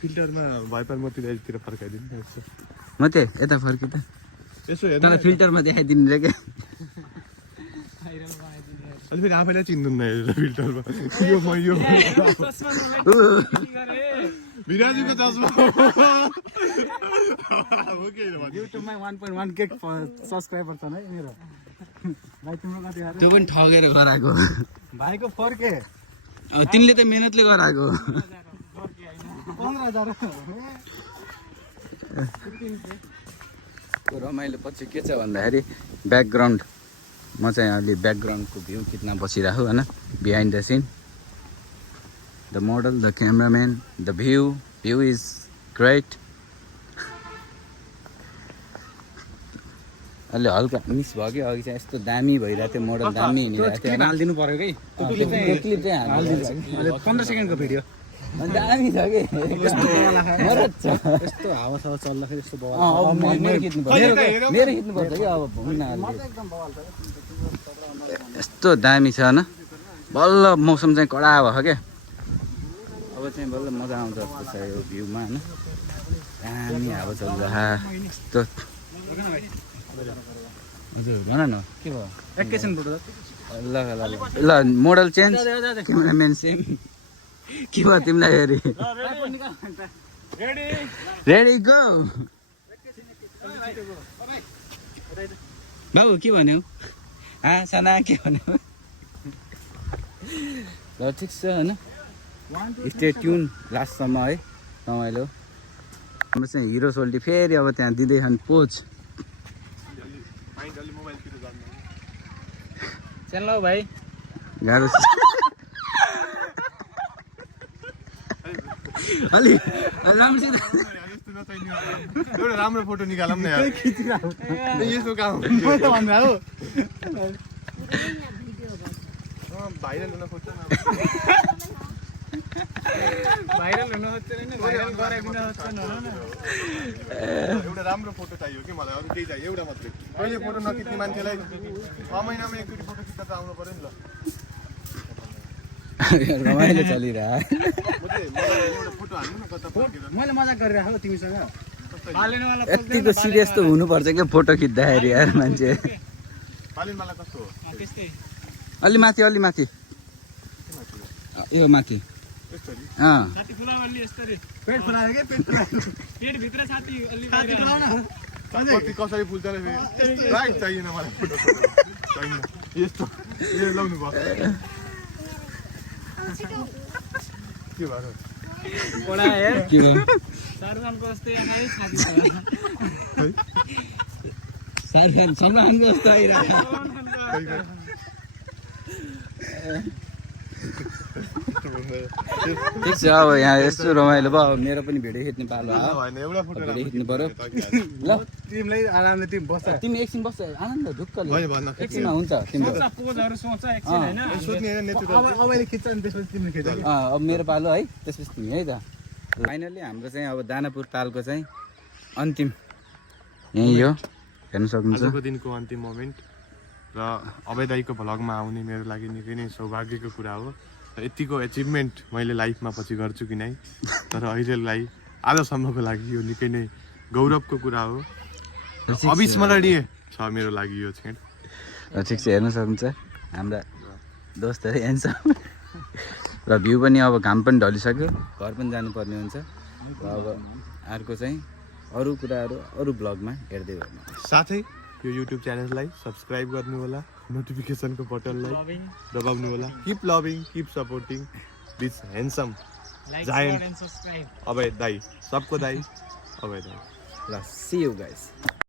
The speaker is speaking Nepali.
फिल्टरमा भाइपर मतिर यतिर फर्काइदिनु यसो म त्यही यता फर्के त यसो हेर्नु तर फिल्टरमा देखाइदिनु रे क्या अनि फेरि आफैलाई चिन्नुहुन्न फिल्टरमा यो विराजीको चस्मा हो के युट्युबमा 1.1 के सब्स्क्राइबर छन् है मेरो भाइ तिम्रो कति आयो त्यो पनि ठगेर गराएको भाइको फर्के तिमीले त मेहनतले गराएको 15,000 रमाइलो पछि के छ भन्दाखेरि ब्याकग्राउन्ड म चाहिँ अलि ब्याकग्राउन्डको भ्यू खिच्न बसिरहेको होइन behind the scene the model the cameraman the view is great अलि हल्का मिस भयो कि अघि चाहिँ यस्तो दामी भइरहेको थियो मोडल दामी हिँडिरहेको थियो हालिदिनु पर्यो कि क्लिप चाहिँ हालिदिन्छ 15 सेकेन्डको भिडियो दामी छ कि यस्तो हावा सावा चल्दाखेरि यस्तो बवाल मेरो खिच्नुपर्छ कि अब यस्तो दामी छ होइन बल्ल मौसम चाहिँ कडा भयो क्या अब चाहिँ बल्ल मजा आउँछ जस्तो छ यो भ्यूमा होइन दामी हावा चल्छ यस्तो हजुर भन न के भयो एकैछिन फोटो ल ल मोडल चेन्ज क्यामेराम्यान सेम के भयो तिमीलाई हेरी रेडी गो बाबु के भन्यो साना के भन्यो ल ठिक छ होइन स्टे ट्युन लास्टसम्म है रमाइलो हाम्रो चाहिँ हिरो सोल्टी फेरि अब त्यहाँ दिँदैछन् पोज चल ल भाइ गाह्रो अलि राम्रोसित एउटा राम्रो फोटो निकालौँ न यार यसो काम भाइरल हुन खोज्छ एउटा राम्रो फोटो चाहियो कि मलाई अरू केही चाहियो एउटा मात्रै कहिले फोटो नखिच्ने मान्छेलाई 6 महिनामा एकचोटि फोटो खिच्न त आउनु पर्यो नि ल रमाइलो चलिरह मैले मजाक गरिरहेको तिमीसँग यतिको सिरियस त हुनुपर्छ क्या फोटो खिच्दाखेरि यार मान्छे अलि माथि यो माथि कसरी फुल्छ चाहिएन मलाई फोटो छैन यस्तो लाउनु भयो के भयो शाहरुख खान सलमान खानको जस्तो आइरहेको ठिक छ अब यहाँ यस्तो रमाइलो भयो अब मेरो पनि भिडियो खिच्ने पालो भिडियो खिच्नु पर्यो ल तिमीलाई आरामले तिमी बस्छ तिमी एकछिन बस्छ आनन्द ढुक्कले एकछिनमा हुन्छ तिम्रो अबले खिच्छ नि त्यसपछि तिमीले खिच्छ अब मेरो पालो है त्यसपछि तिमी है त फाइनली हाम्रो चाहिँ अब दानापुर तालको चाहिँ अन्तिम यही हो हेर्न सक्नुहुन्छ आजको दिनको अन्तिम मोमेन्ट र अभय दाइको भ्लगमा आउने मेरो लागि निकै नै सौभाग्यको कुरा हो यतिको एचिभमेन्ट मैले लाइफमा पछि गर्छु कि नै तर अहिलेलाई आजसम्मको लागि यो निकै नै गौरवको कुरा हो अविस्मरणीय छ मेरो लागि यो क्षण ठिक छ हेर्न सक्नुहुन्छ हाम्रा दोस्तहरू हेर्छ र भ्यू पनि अब घाम पनि ढलिसक्यो घर पनि जानुपर्ने हुन्छ र अब अर्को चाहिँ अरू कुराहरू अरू ब्लगमा हेर्दै गर्नु साथै यो युट्युब च्यानललाई सब्सक्राइब गर्नु होला नोटिफिकेसनको बटनलाई दबाउनु होला keep loving keep supporting this handsome giant Abhay दाई सबको दाई अभय दाई ल सी यू गाइस